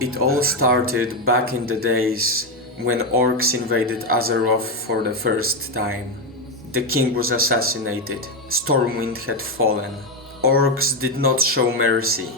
It all started back in the days when orcs invaded Azeroth for the first time. The king was assassinated, Stormwind had fallen. Orcs did not show mercy.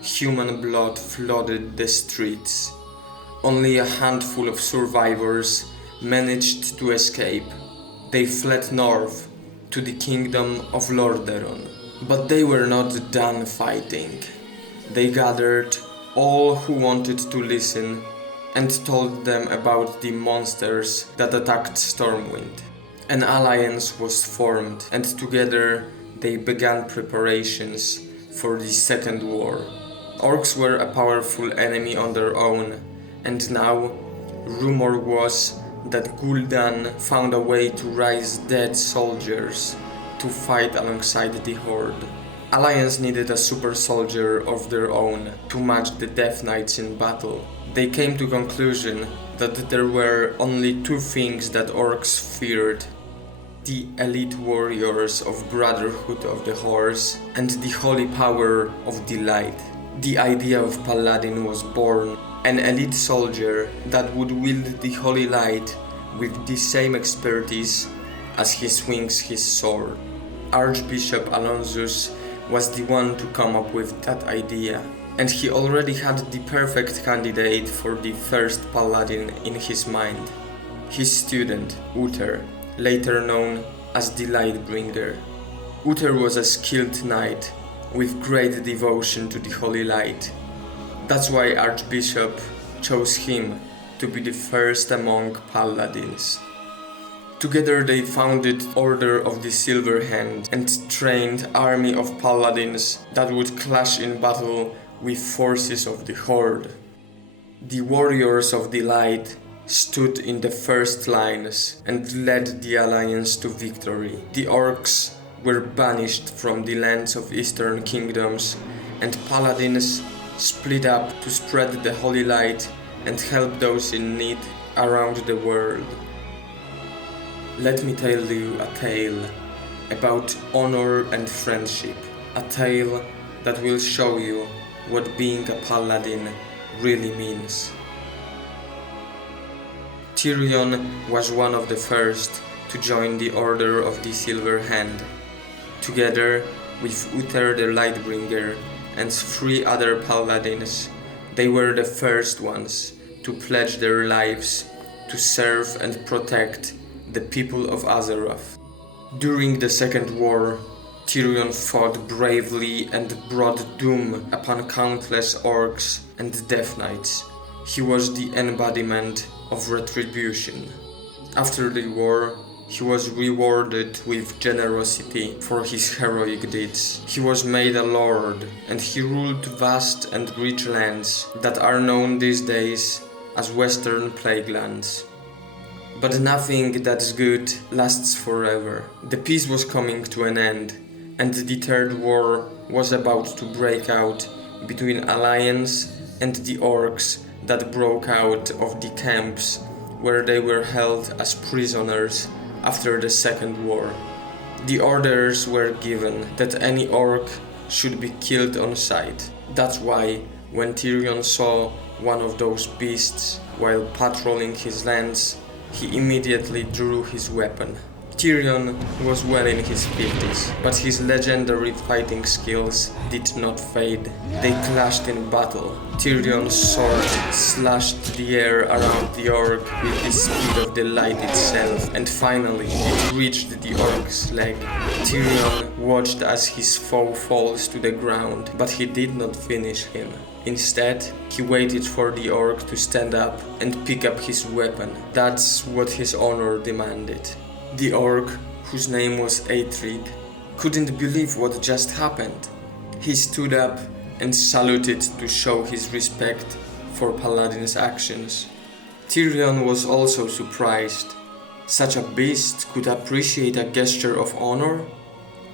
Human blood flooded the streets. Only a handful of survivors managed to escape. They fled north to the kingdom of Lordaeron. But they were not done fighting. They gathered all who wanted to listen and told them about the monsters that attacked Stormwind. An alliance was formed, and together they began preparations for the Second War. Orcs were a powerful enemy on their own, and now rumor was that Gul'dan found a way to raise dead soldiers to fight alongside the Horde. Alliance needed a super soldier of their own to match the Death Knights in battle. They came to conclusion that there were only two things that orcs feared: the elite warriors of Brotherhood of the Horse and the holy power of the light. The idea of Paladin was born, an elite soldier that would wield the holy light with the same expertise as he swings his sword. Archbishop Alonsus was the one to come up with that idea, and he already had the perfect candidate for the first Paladin in his mind: his student, Uther, later known as the Lightbringer. Uther was a skilled knight with great devotion to the Holy Light. That's why Archbishop chose him to be the first among Paladins. Together they founded Order of the Silver Hand and trained army of Paladins that would clash in battle with forces of the Horde. The warriors of the light stood in the first lines and led the alliance to victory. The orcs were banished from the lands of eastern kingdoms, and Paladins split up to spread the holy light and help those in need around the world. Let me tell you a tale about honor and friendship, a tale that will show you what being a paladin really means. Tyrion was one of the first to join the Order of the Silver Hand. Together with Uther the Lightbringer and 3 other paladins, they were the first ones to pledge their lives to serve and protect the people of Azeroth. During the Second War, Tyrion fought bravely and brought doom upon countless orcs and Death Knights. He was the embodiment of retribution. After the war, he was rewarded with generosity for his heroic deeds. He was made a lord, and he ruled vast and rich lands that are known these days as Western Plaguelands. But nothing that's good lasts forever. The peace was coming to an end, and the Third War was about to break out between Alliance and the orcs that broke out of the camps where they were held as prisoners after the Second War. The orders were given that any orc should be killed on sight. That's why when Tyrion saw one of those beasts while patrolling his lands, he immediately drew his weapon. Tyrion was well in his 50s, but his legendary fighting skills did not fade. They clashed in battle. Tyrion's sword slashed the air around the orc with the speed of the light itself, and finally it reached the orc's leg. Tyrion watched as his foe falls to the ground, but he did not finish him. Instead, he waited for the orc to stand up and pick up his weapon. That's what his honor demanded. The orc, whose name was Aetrid, couldn't believe what just happened. He stood up and saluted to show his respect for Paladin's actions. Tyrion was also surprised. Such a beast could appreciate a gesture of honor?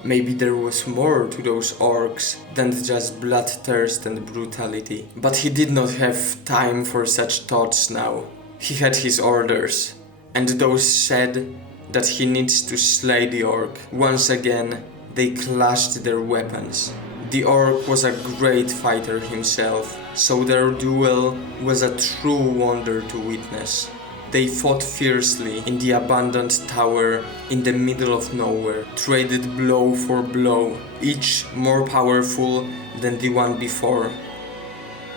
Maybe there was more to those orcs than just bloodthirst and brutality. But he did not have time for such thoughts now. He had his orders, and those said that he needs to slay the orc. Once again, they clashed their weapons. The orc was a great fighter himself, so their duel was a true wonder to witness. They fought fiercely in the abandoned tower in the middle of nowhere, traded blow for blow, each more powerful than the one before.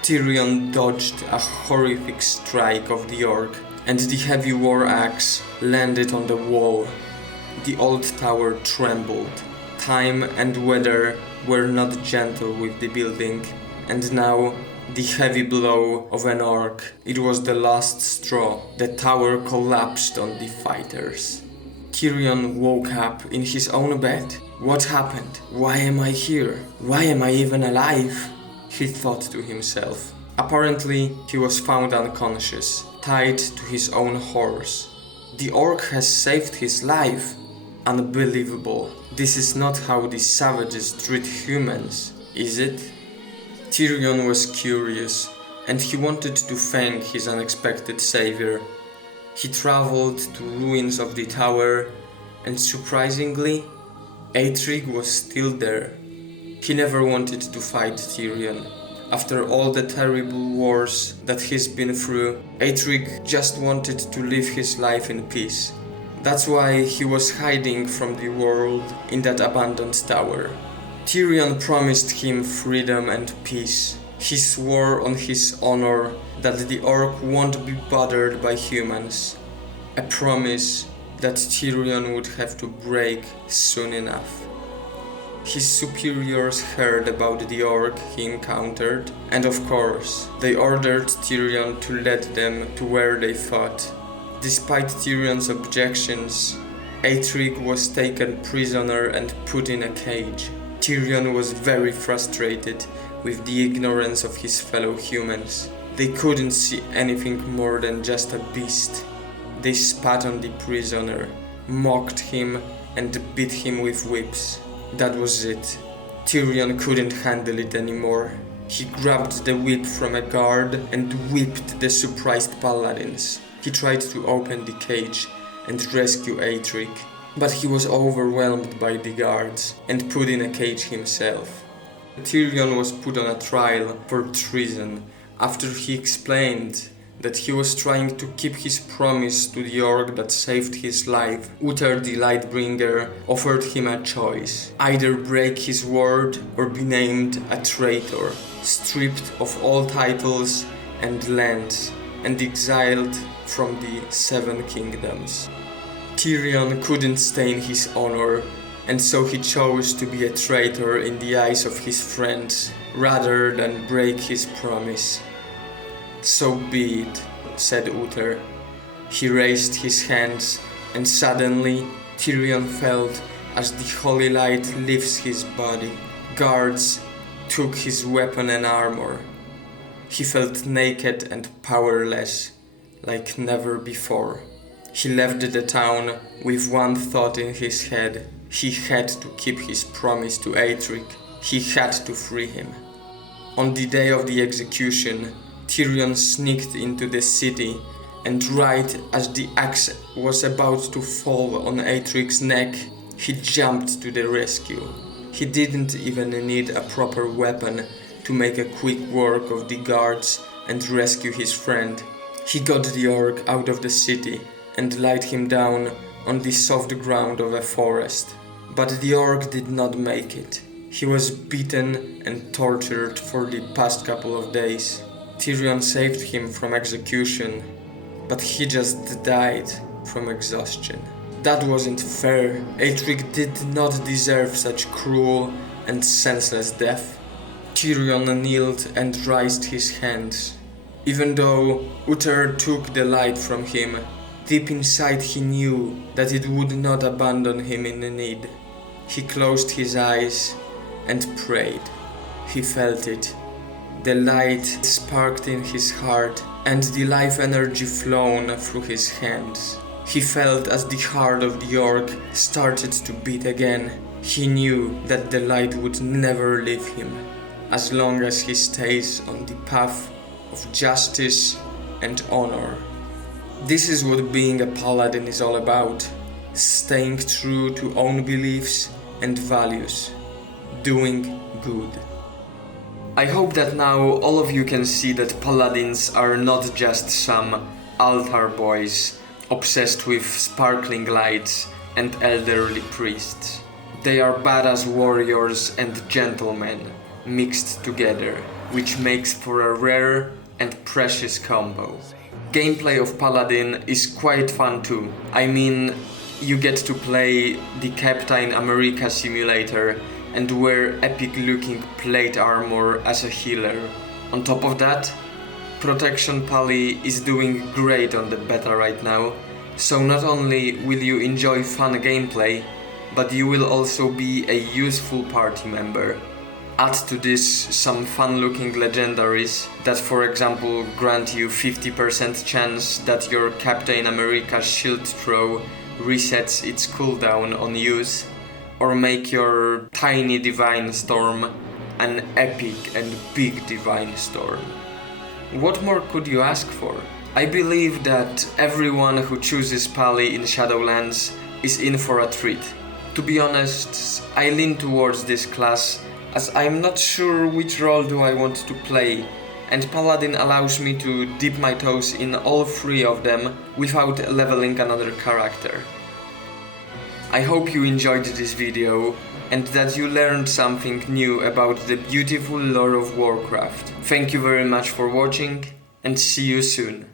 Tyrion dodged a horrific strike of the orc, and the heavy war axe landed on the wall. The old tower trembled. Time and weather were not gentle with the building, and now the heavy blow of an orc, it was the last straw. The tower collapsed on the fighters. Tyrion woke up in his own bed. What happened? Why am I here? Why am I even alive? He thought to himself. Apparently, he was found unconscious, tied to his own horse. The orc has saved his life. Unbelievable. This is not how the savages treat humans, is it? Tyrion was curious, and he wanted to thank his unexpected savior. He traveled to ruins of the tower, and surprisingly, Aethric was still there. He never wanted to fight Tyrion. After all the terrible wars that he's been through, Aethric just wanted to live his life in peace. That's why he was hiding from the world in that abandoned tower. Tyrion promised him freedom and peace. He swore on his honor that the orc won't be bothered by humans. A promise that Tyrion would have to break soon enough. His superiors heard about the orc he encountered, and of course, they ordered Tyrion to lead them to where they fought. Despite Tyrion's objections, Aethric was taken prisoner and put in a cage. Tyrion was very frustrated with the ignorance of his fellow humans. They couldn't see anything more than just a beast. They spat on the prisoner, mocked him, and beat him with whips. That was it. Tyrion couldn't handle it anymore. He grabbed the whip from a guard and whipped the surprised paladins. He tried to open the cage and rescue Aethric, but he was overwhelmed by the guards and put in a cage himself. Tyrion was put on a trial for treason after he explained that he was trying to keep his promise to the orc that saved his life. Uther the Lightbringer offered him a choice: either break his word or be named a traitor, stripped of all titles and lands, and exiled from the Seven Kingdoms. Tyrion couldn't stain his honor, and so he chose to be a traitor in the eyes of his friends, rather than break his promise. "So be it," said Uther. He raised his hands, and suddenly Tyrion felt as the holy light lifts his body. Guards took his weapon and armor. He felt naked and powerless, like never before. He left the town with one thought in his head. He had to keep his promise to Aethric. He had to free him. On the day of the execution, Tyrion sneaked into the city, and right as the axe was about to fall on Aethric's neck, he jumped to the rescue. He didn't even need a proper weapon to make a quick work of the guards and rescue his friend. He got the orc out of the city and laid him down on the soft ground of a forest. But the orc did not make it. He was beaten and tortured for the past couple of days. Tyrion saved him from execution, but he just died from exhaustion. That wasn't fair. Aethric did not deserve such cruel and senseless death. Tyrion kneeled and raised his hands. Even though Uther took the light from him, deep inside he knew that it would not abandon him in need. He closed his eyes and prayed. He felt it. The light sparked in his heart, and the life energy flowed through his hands. He felt as the heart of the orc started to beat again. He knew that the light would never leave him, as long as he stays on the path of justice and honor. This is what being a paladin is all about: staying true to own beliefs and values. doing good. I hope that now all of you can see that paladins are not just some altar boys obsessed with sparkling lights and elderly priests. They are badass warriors and gentlemen mixed together, which makes for a rare and precious combo. Gameplay of Paladin is quite fun too. I mean, you get to play the Captain America simulator and wear epic looking plate armor as a healer. On top of that, Protection Pally is doing great on the beta right now, so not only will you enjoy fun gameplay, but you will also be a useful party member. Add to this some fun looking legendaries that, for example, grant you 50% chance that your Captain America shield throw resets its cooldown on use, or make your tiny Divine Storm an epic and big Divine Storm. What more could you ask for? I believe that everyone who chooses Pally in Shadowlands is in for a treat. To be honest, I lean towards this class as I'm not sure which role do I want to play, and Paladin allows me to dip my toes in all three of them without leveling another character. I hope you enjoyed this video and that you learned something new about the beautiful lore of Warcraft. Thank you very much for watching and see you soon.